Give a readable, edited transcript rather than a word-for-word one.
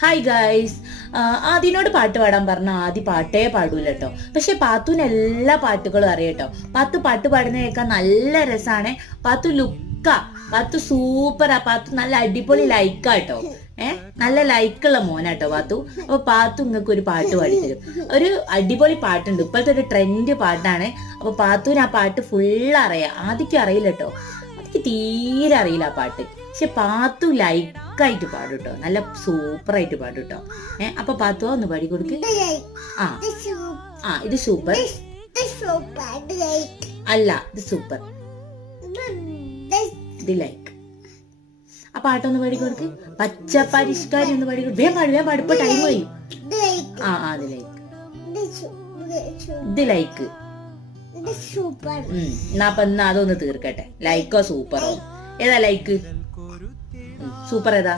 Hi guys. ആദിനോട് പാട്ട് പാടാൻ പറഞ്ഞ ആദ്യ പാട്ടേ പാടൂല കേട്ടോ. പക്ഷെ പാത്തുവിന് എല്ലാ പാട്ടുകളും അറിയാട്ടോ. പാത്തു പാട്ട് പാടുന്ന കേൾക്കാൻ നല്ല രസാണ്. പാത്തു ലുക്കാ, പാത്തു സൂപ്പറാ, പാത്തു നല്ല അടിപൊളി ലൈക്കാട്ടോ. നല്ല ലൈക്കുള്ള മോനാട്ടോ പാത്തു. അപ്പൊ പാത്തു നിങ്ങൾക്ക് ഒരു പാട്ട് പാടിത്തരും. ഒരു അടിപൊളി പാട്ടുണ്ട്, ഇപ്പോഴത്തെ ഒരു ട്രെൻഡ് പാട്ടാണ്. അപ്പൊ പാത്തുവിന് ആ പാട്ട് ഫുള്ള് അറിയാം. ആദ്യം അറിയില്ല കേട്ടോ, ആദ്യം തീരെ അറിയില്ല ആ പാട്ട്. പക്ഷെ പാത്തു ലൈക്കായിട്ട് പാടും കേട്ടോ, നല്ല സൂപ്പറായിട്ട് പാടും കേട്ടോ. അപ്പൊ പാത്തു ഒന്ന് പാടി കൊടുക്ക്. ഇത് സൂപ്പർ അല്ല, ഇത് സൂപ്പർ, ഇത് ലൈക്ക്. ആ പാട്ടൊന്ന് പാടി കൊടുക്ക്. പച്ച പരിഷ്കാരി ഒന്ന് പാടി കൊടുക്ക്. വേഗം പാടി, ഇപ്പൊ ടൈം കഴിയും. അത് ലൈക്ക്, ഇത് ലൈക്ക്. എന്നാ അതൊന്ന് തീർക്കട്ടെ. ലൈക്കോ സൂപ്പറോ ഏതാ? ലൈക്ക് സൂപ്പർ ഏതാ?